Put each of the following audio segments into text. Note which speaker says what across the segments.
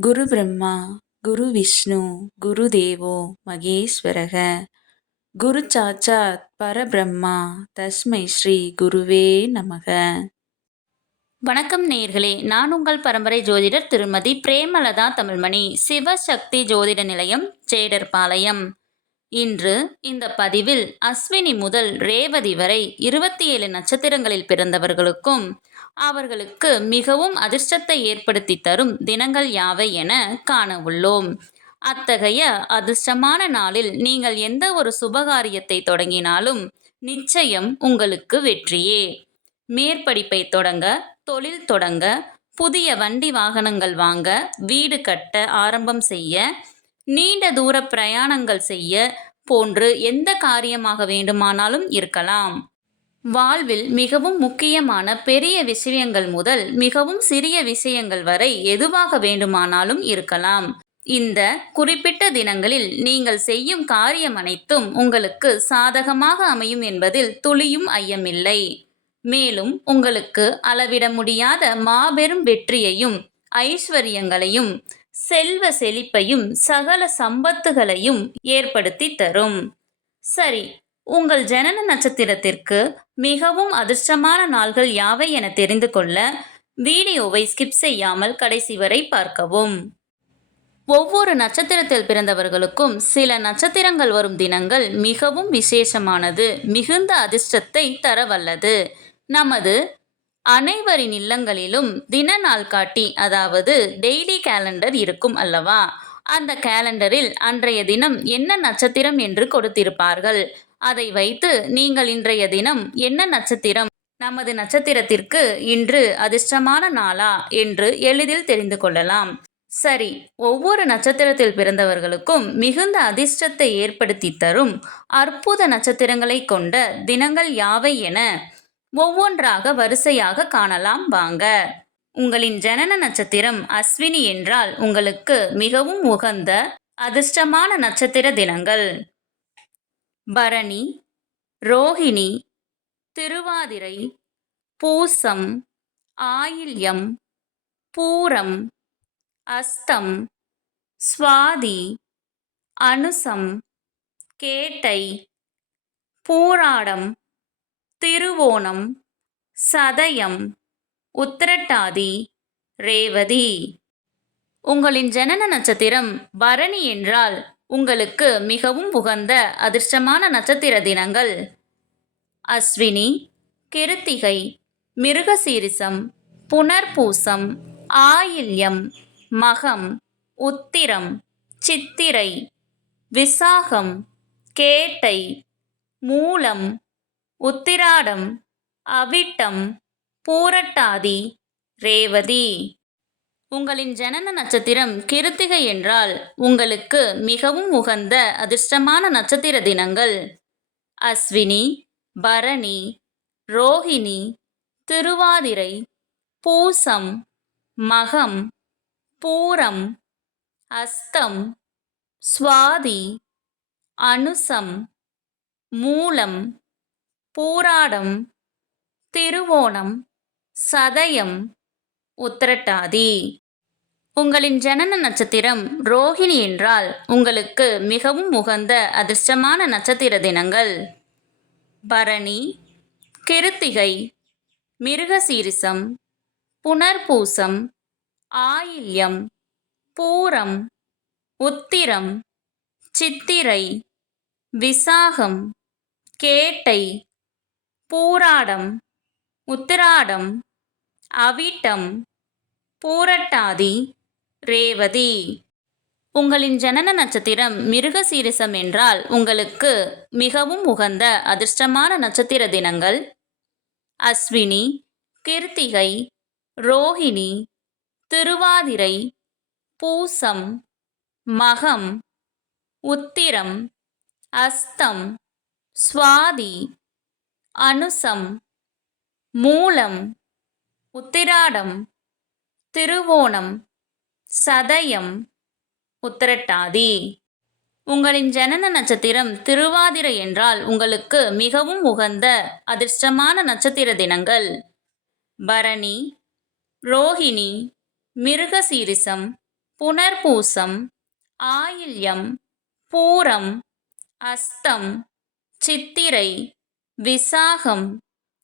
Speaker 1: குரு பிரம்மா குரு விஷ்ணு குரு தேவோ மகேஸ்வரக. குரு சாட்சாத் பரபிரம்மா தஸ்மை ஸ்ரீ குருவே நமக.
Speaker 2: வணக்கம் நேர்களே நான் உங்கள் பரம்பரை ஜோதிடர் திருமதி பிரேமலதா தமிழ்மணி சிவசக்தி ஜோதிட நிலையம் சேடர்பாளையம். இன்று இந்த பதிவில் அஸ்வினி முதல் ரேவதி வரை இருபத்தி ஏழு நட்சத்திரங்களில் பிறந்தவர்களுக்கும் அவர்களுக்கு மிகவும் அதிர்ஷ்டத்தை ஏற்படுத்தி தரும் தினங்கள் யாவை என காண உள்ளோம் அத்தகைய அதிர்ஷ்டமான நாளில் நீங்கள் எந்த ஒரு சுபகாரியத்தை தொடங்கினாலும் நிச்சயம் உங்களுக்கு வெற்றியே. மேற்படிப்பை தொடங்க தொழில் தொடங்க புதிய வண்டி வாகனங்கள் வாங்க வீடு கட்ட ஆரம்பம் செய்ய நீண்ட தூர பிரயாணங்கள் செய்ய போன்று எந்த காரியமாக வேண்டுமானாலும் இருக்கலாம். வாழ்வில் மிகவும் முக்கியமான பெரிய விஷயங்கள் முதல் மிகவும் சிறிய விஷயங்கள் வரை எதுவாக வேண்டுமானாலும் இருக்கலாம். இந்த குறிப்பிட்ட தினங்களில் நீங்கள் செய்யும் காரியம் அனைத்தும் உங்களுக்கு சாதகமாக அமையும் என்பதில் துளியும் ஐயமில்லை. மேலும் உங்களுக்கு அளவிட முடியாத மாபெரும் வெற்றியையும் ஐஸ்வர்யங்களையும் செல்வ செழிப்பையும் சகல சம்பத்துகளையும் ஏற்படுத்தி தரும். சரி உங்கள் ஜனன நட்சத்திரத்திற்கு மிகவும் அதிர்ஷ்டமான நாள்கள் யாவை என தெரிந்து கொள்ள வீடியோவை ஸ்கிப் செய்யாமல் கடைசி வரை பார்க்கவும். ஒவ்வொரு நட்சத்திரத்தில் பிறந்தவர்களுக்கும் சில நட்சத்திரங்கள் வரும் தினங்கள் மிகவும் விசேஷமானது மிகுந்த அதிர்ஷ்டத்தை தரவல்லது. நமது அனைவரின் இல்லங்களிலும் தின நாள் காட்டி அதாவது டெய்லி கேலண்டர் இருக்கும் அல்லவா? அந்த கேலண்டரில் அன்றைய தினம் என்ன நட்சத்திரம் என்று கொடுத்திருப்பார்கள்? அதை வைத்து நீங்கள் இன்றைய தினம் என்ன நட்சத்திரம்? நமது நட்சத்திரத்திற்கு இன்று அதிர்ஷ்டமான நாளா? என்று எளிதில் தெரிந்து கொள்ளலாம். சரி ஒவ்வொரு நட்சத்திரத்தில் பிறந்தவர்களுக்கும் மிகுந்த அதிர்ஷ்டத்தை ஏற்படுத்தி தரும் அற்புத நட்சத்திரங்களை கொண்ட தினங்கள் யாவை என ஒவ்வொன்றாக வரிசையாக காணலாம். வாங்க. உங்களின் ஜனன நட்சத்திரம் அஸ்வினி என்றால் உங்களுக்கு மிகவும் உகந்த அதிர்ஷ்டமான நட்சத்திர தினங்கள். பரணி ரோஹிணி திருவாதிரை பூசம் ஆயில்யம் பூரம் அஸ்தம் சுவாதி அனுசம் கேட்டை பூராடம் திருவோணம் சதயம் உத்திரட்டாதி ரேவதி. உங்களின் ஜனன நட்சத்திரம் பரணி என்றால் உங்களுக்கு மிகவும் உகந்த அதிர்ஷ்டமான நட்சத்திர தினங்கள். அஸ்வினி கிருத்திகை மிருகசீரிசம் புனர்பூசம் ஆயில்யம் மகம் உத்திரம் சித்திரை விசாகம் கேட்டை மூலம் உத்திராடம் அவிட்டம் பூரட்டாதி ரேவதி. உங்களின் ஜனன நட்சத்திரம் கிருத்திகை என்றால் உங்களுக்கு மிகவும் உகந்த அதிர்ஷ்டமான நட்சத்திர தினங்கள். அஸ்வினி பரணி ரோஹிணி திருவாதிரை பூசம் மகம் பூரம் அஸ்தம் சுவாதி அனுசம் மூலம் பூராடம் திருவோணம் சதயம் உத்திரட்டாதி. உங்களின் ஜனன நட்சத்திரம் ரோஹிணி என்றால் உங்களுக்கு மிகவும் உகந்த அதிர்ஷ்டமான நட்சத்திர தினங்கள். பரணி கிருத்திகை மிருகசீரிசம் புனர்பூசம் ஆயில்யம் பூரம் உத்திரம் சித்திரை விசாகம் கேட்டை பூராடம் உத்திராடம் அவிட்டம். பூரட்டாதி. ரேவதி. உங்களின் ஜனன நட்சத்திரம் மிருக சீரிசம் என்றால் உங்களுக்கு மிகவும் உகந்த அதிர்ஷ்டமான நட்சத்திர தினங்கள். அஸ்வினி கிருத்திகை ரோஹிணி திருவாதிரை பூசம் மகம் உத்திரம் அஸ்தம் சுவாதி அனுசம் மூலம். உத்திராடம் திருவோணம் சதயம் உத்திரட்டாதி. உங்களின் ஜனன நட்சத்திரம் திருவாதிரை என்றால் உங்களுக்கு மிகவும் உகந்த அதிர்ஷ்டமான நட்சத்திர தினங்கள். பரணி ரோஹிணி மிருகசீரிசம் புனர்பூசம் ஆயில்யம் பூரம் அஸ்தம் சித்திரை விசாகம்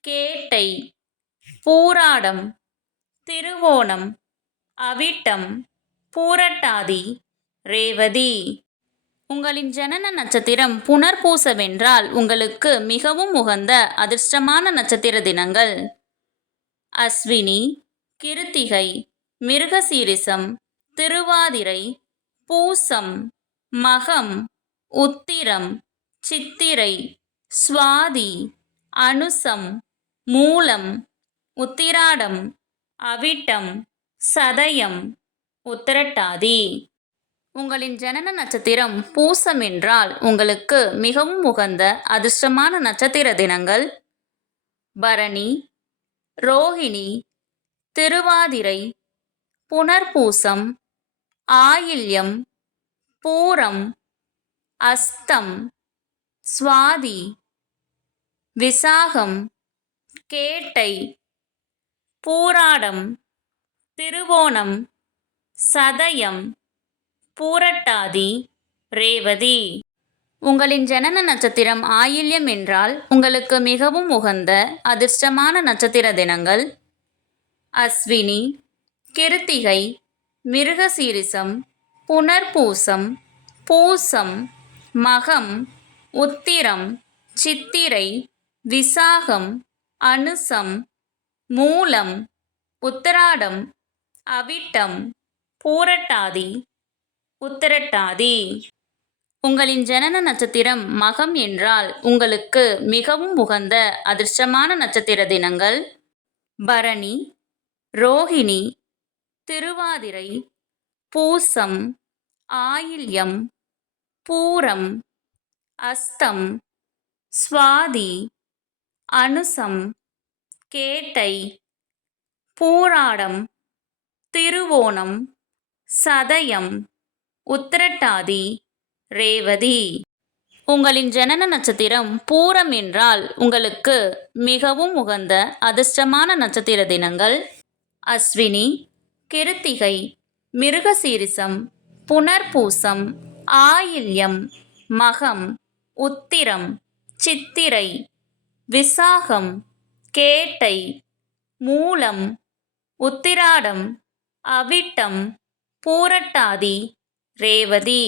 Speaker 2: கேட்டை பூராடம் திருவோணம் அவிட்டம் பூரட்டாதி ரேவதி. உங்களின் ஜனன நட்சத்திரம் புனர்பூசவென்றால் உங்களுக்கு மிகவும் உகந்த அதிர்ஷ்டமான நட்சத்திர தினங்கள். அஸ்வினி கிருத்திகை மிருகசீரிசம் திருவாதிரை பூசம் மகம் உத்திரம் சித்திரை சுவாதி அனுசம் மூலம் உத்திராடம் அவிட்டம் சதயம் உத்திரட்டாதி. உங்களின் ஜனன நட்சத்திரம் பூசம் என்றால் உங்களுக்கு மிகவும் உகந்த அதிர்ஷ்டமான நட்சத்திர தினங்கள். பரணி ரோஹிணி திருவாதிரை புனர்பூசம் ஆயில்யம் பூரம் அஸ்தம் சுவாதி விசாகம் கேட்டை பூராடம் திருவோணம் சதயம் பூரட்டாதி ரேவதி. உங்களின் ஜனன நட்சத்திரம் ஆயில்யம் என்றால் உங்களுக்கு மிகவும் உகந்த அதிர்ஷ்டமான நட்சத்திர தினங்கள். அஸ்வினி கிருத்திகை மிருகசீரிசம் புனர்பூசம் பூசம் மகம் உத்திரம் சித்திரை விசாகம் அனுசம் மூலம் உத்தராடம் அவிட்டம் பூரட்டாதி உத்திரட்டாதி. உங்களின் ஜனன நட்சத்திரம் மகம் என்றால் உங்களுக்கு மிகவும் உகந்த அதிர்ஷ்டமான நட்சத்திர தினங்கள். பரணி ரோஹிணி திருவாதிரை பூசம் ஆயில்யம் பூரம் அஸ்தம் சுவாதி அனுசம் கேட்டை பூராடம் திருவோணம் சதயம் உத்திரட்டாதி ரேவதி. உங்களின் ஜனன நட்சத்திரம் பூரம் என்றால் உங்களுக்கு மிகவும் உகந்த அதிர்ஷ்டமான நட்சத்திர தினங்கள். அஸ்வினி கிருத்திகை மிருகசீரிசம் புனர்பூசம் ஆயில்யம் மகம் உத்திரம் சித்திரை விசாகம் கேட்டை மூலம் உத்திராடம் அவிட்டம் பூரட்டாதி ரேவதி.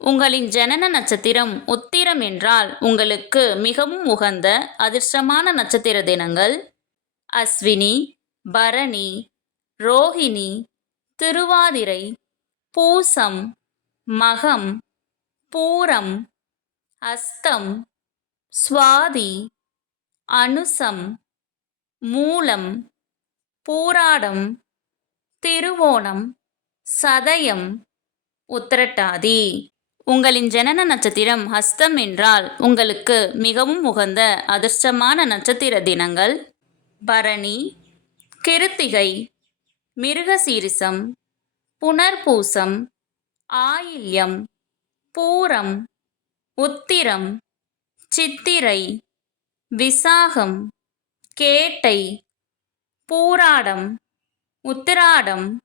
Speaker 2: உங்களின் ஜனன நட்சத்திரம் உத்திரம் என்றால் உங்களுக்கு மிகவும் உகந்த அதிர்ஷ்டமான நட்சத்திர தினங்கள். அஸ்வினி பரணி ரோஹிணி திருவாதிரை பூசம் மகம் பூரம் அஸ்தம் சுவாதி அனுசம் மூலம் பூராடம் திருவோணம் சதயம் உத்திரட்டாதி. உங்களின் ஜனன நட்சத்திரம் ஹஸ்தம் என்றால் உங்களுக்கு மிகவும் உகந்த அதிர்ஷ்டமான நட்சத்திர தினங்கள். பரணி கிருத்திகை மிருகசீரிசம் புனர்பூசம் ஆயில்யம் பூரம் உத்திரம் சித்திரை. விசாகம் கேட்டை பூராடம் உத்திராடம்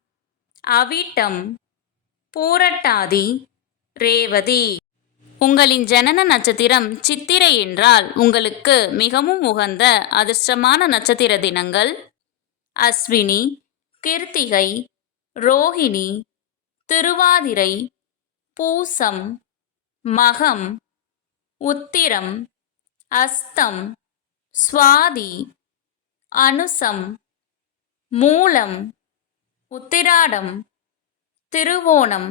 Speaker 2: அவிட்டம் பூரட்டாதி ரேவதி. உங்களின் ஜனன நட்சத்திரம் சித்திரை என்றால் உங்களுக்கு மிகவும் உகந்த அதிர்ஷ்டமான நட்சத்திர தினங்கள். அஸ்வினி கிருத்திகை ரோஹிணி திருவாதிரை பூசம் மகம் உத்திரம் அஸ்தம் சுவாதி அனுசம் மூலம் உத்திராடம் திருவோணம்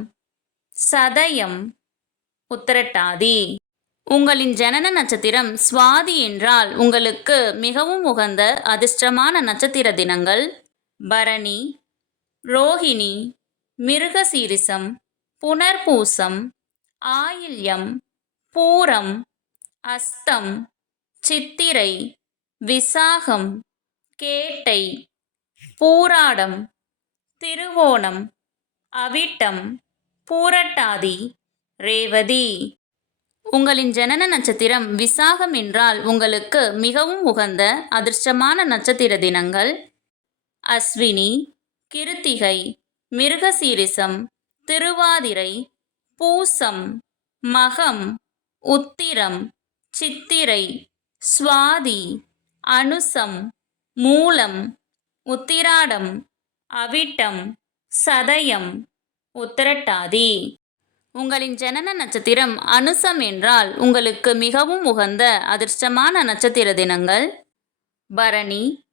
Speaker 2: சதயம் உத்திரட்டாதி. உங்களின் ஜனன நட்சத்திரம் சுவாதி என்றால் உங்களுக்கு மிகவும் உகந்த அதிர்ஷ்டமான நட்சத்திர தினங்கள். பரணி ரோஹிணி மிருகசீரிசம் புனர்பூசம் ஆயில்யம் பூரம் அஸ்தம் சித்திரை விசாகம் கேட்டை பூராடம் திருவோணம் அவிட்டம் பூரட்டாதி ரேவதி. உங்களின் ஜனன நட்சத்திரம் விசாகம் என்றால் உங்களுக்கு மிகவும் உகந்த அதிர்ஷ்டமான நட்சத்திர தினங்கள். அஸ்வினி கிருத்திகை மிருகசீரிசம் திருவாதிரை பூசம் மகம் உத்திரம் சித்திரை சுவாதி அனுசம் மூலம் உத்திராடம் அவிட்டம் சதயம் உத்திரட்டாதி. உங்களின் ஜனன நட்சத்திரம் அனுசம் என்றால் உங்களுக்கு மிகவும் உகந்த அதிர்ஷ்டமான நட்சத்திர தினங்கள். பரணி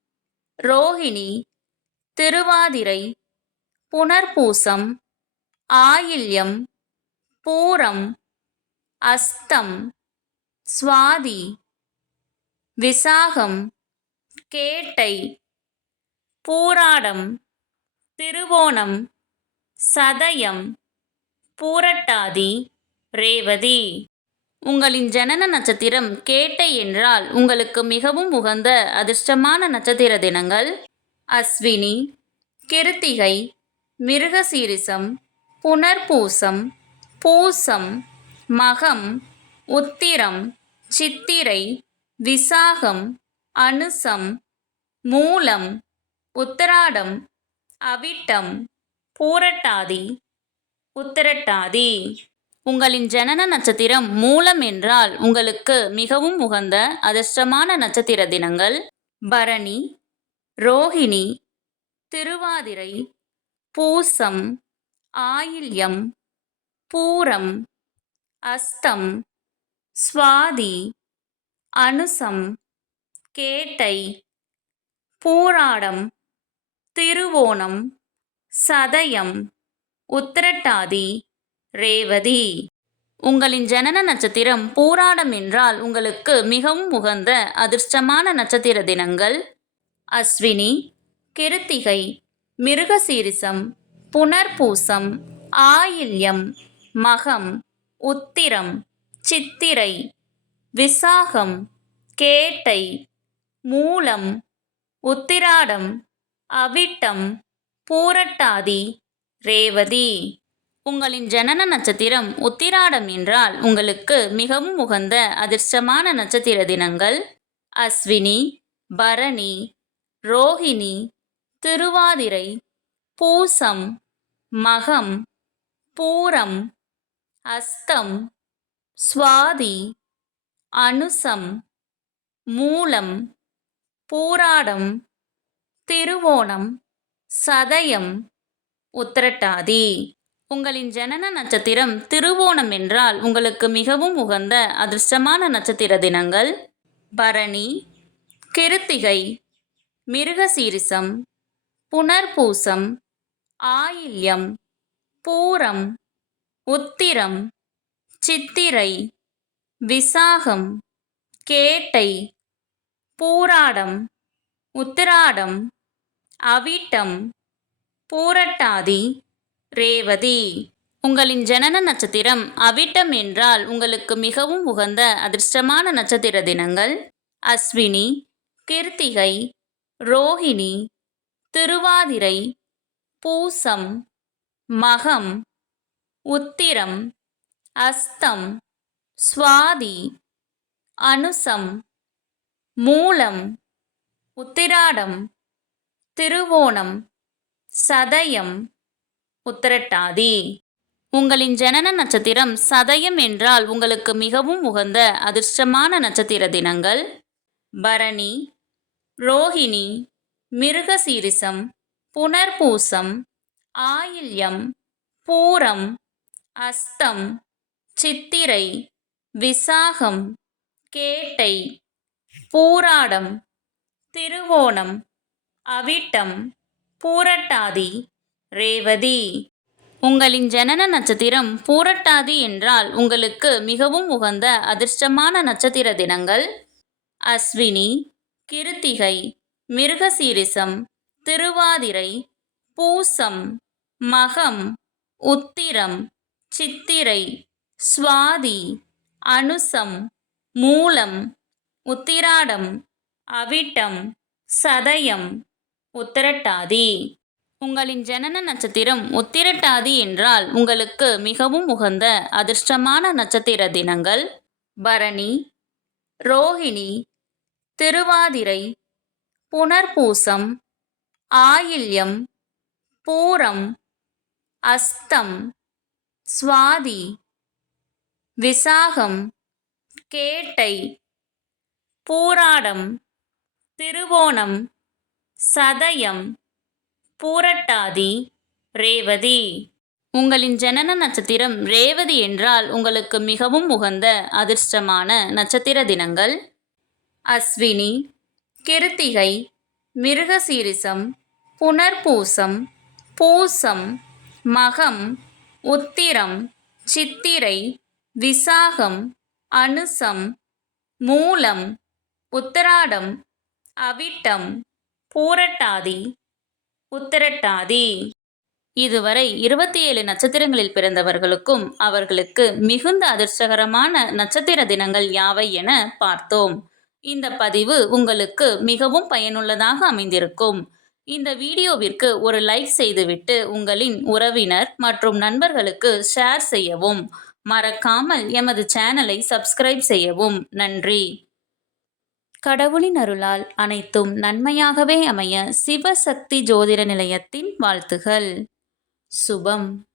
Speaker 2: ரோஹிணி திருவாதிரை புனர்பூசம் ஆயில்யம் பூரம் அஸ்தம் சுவாதி விசாகம் கேட்டை பூராடம் திருவோணம் சதயம் பூரட்டாதி ரேவதி. உங்களின் ஜனன நட்சத்திரம் கேட்டை என்றால் உங்களுக்கு மிகவும் உகந்த அதிர்ஷ்டமான நட்சத்திர தினங்கள். அஸ்வினி கிருத்திகை மிருகசீரிசம் புனர்பூசம் பூசம் மகம் உத்திரம் சித்திரை விசாகம் அனுசம் மூலம் உத்தராடம் அவிட்டம் பூரட்டாதி உத்திரட்டாதி. உங்களின் ஜனன நட்சத்திரம் மூலம் என்றால் உங்களுக்கு மிகவும் உகந்த அதிர்ஷ்டமான நட்சத்திர தினங்கள். பரணி ரோஹிணி திருவாதிரை பூசம் ஆயில்யம் பூரம் அஸ்தம் சுவாதி அனுசம் கேட்டை பூராடம் திருவோணம் சதயம் உத்திரட்டாதி ரேவதி. உங்களின் ஜனன நட்சத்திரம் பூராடம் என்றால் உங்களுக்கு மிகவும் உகந்த அதிர்ஷ்டமான நட்சத்திர தினங்கள். அஸ்வினி கிருத்திகை மிருகசீரிசம் புனர்பூசம் ஆயில்யம் மகம் உத்திரம். சித்திரை விசாகம் கேட்டை மூலம் உத்திராடம் அவிட்டம் பூரட்டாதி ரேவதி. உங்களின் ஜனன நட்சத்திரம் உத்திராடம் என்றால் உங்களுக்கு மிகவும் உகந்த அதிர்ஷ்டமான நட்சத்திர தினங்கள். அஸ்வினி பரணி ரோஹிணி திருவாதிரை பூசம் மகம் பூரம் அஸ்தம் சுவாதி அனுசம் மூலம் பூராடம் திருவோணம் சதயம் உத்திரட்டாதி. உங்களின் ஜனன நட்சத்திரம் திருவோணம் என்றால் உங்களுக்கு மிகவும் உகந்த அதிர்ஷ்டமான நட்சத்திர தினங்கள். பரணி கிருத்திகை மிருகசீரிசம் புனர்பூசம் ஆயில்யம் பூரம் உத்திரம் சித்திரை விசாகம் கேட்டை பூராடம் உத்திராடம் அவிட்டம் பூரட்டாதி ரேவதி. உங்களின் ஜனன நட்சத்திரம் அவிட்டம் என்றால் உங்களுக்கு மிகவும் உகந்த அதிர்ஷ்டமான நட்சத்திர தினங்கள். அஸ்வினி கிருத்திகை ரோஹிணி திருவாதிரை பூசம் மகம் உத்திரம் அஸ்தம் சுவாதி அனுசம் மூலம் உத்திராடம் திருவோணம் சதயம் உத்திரட்டாதி. உங்களின் ஜனன நட்சத்திரம் சதயம் என்றால் உங்களுக்கு மிகவும் உகந்த அதிர்ஷ்டமான நட்சத்திர தினங்கள். பரணி ரோஹிணி மிருகசீரிசம் புனர்பூசம் ஆயில்யம் பூரம் அஸ்தம் சித்திரை விசாகம் கேட்டை பூராடம் திருவோணம் அவிட்டம் பூரட்டாதி ரேவதி. உங்களின் ஜனன நட்சத்திரம் பூரட்டாதி என்றால் உங்களுக்கு மிகவும் உகந்த அதிர்ஷ்டமான நட்சத்திர தினங்கள். அஸ்வினி கிருத்திகை மிருகசீரிசம் திருவாதிரை பூசம் மகம் உத்திரம் சித்திரை. சுவாதி அனுசம் மூலம் உத்திராடம் அவிட்டம் சதயம் உத்திரட்டாதி. உங்களின் ஜனன நட்சத்திரம் உத்திரட்டாதி என்றால் உங்களுக்கு மிகவும் உகந்த அதிர்ஷ்டமான நட்சத்திர தினங்கள். பரணி ரோஹிணி திருவாதிரை புனர்பூசம் ஆயில்யம் பூரம் அஸ்தம் சுவாதி விசாகம் கேட்டை பூராடம் திருவோணம் சதயம் பூரட்டாதி ரேவதி. உங்களின் ஜனன நட்சத்திரம் ரேவதி என்றால் உங்களுக்கு மிகவும் உகந்த அதிர்ஷ்டமான நட்சத்திர தினங்கள். அஸ்வினி கிருத்திகை மிருகசீரிசம் புனர்பூசம் பூசம் மகம் உத்திரம் சித்திரை விசாகம் அனுசம் மூலம் உத்தராடம் அவிட்டம் பூரட்டாதி உத்தரட்டாதி. இதுவரை இருபத்தி ஏழு நட்சத்திரங்களில் பிறந்தவர்களுக்கும் அவர்களுக்கு மிகுந்த அதிர்ஷ்டகரமான நட்சத்திர தினங்கள் யாவை என பார்த்தோம். இந்த பதிவு உங்களுக்கு மிகவும் பயனுள்ளதாக அமைந்திருக்கும். இந்த வீடியோவிற்கு ஒரு லைக் செய்துவிட்டு உங்களின் உறவினர் மற்றும் நண்பர்களுக்கு ஷேர் செய்யவும். மறக்காமல் எமது சேனலை சப்ஸ்கிரைப் செய்யவும். நன்றி. கடவுளின் அருளால் அனைத்தும் நன்மையாகவே அமைய சிவசக்தி ஜோதிட நிலையத்தின் வாழ்த்துகள். சுபம்.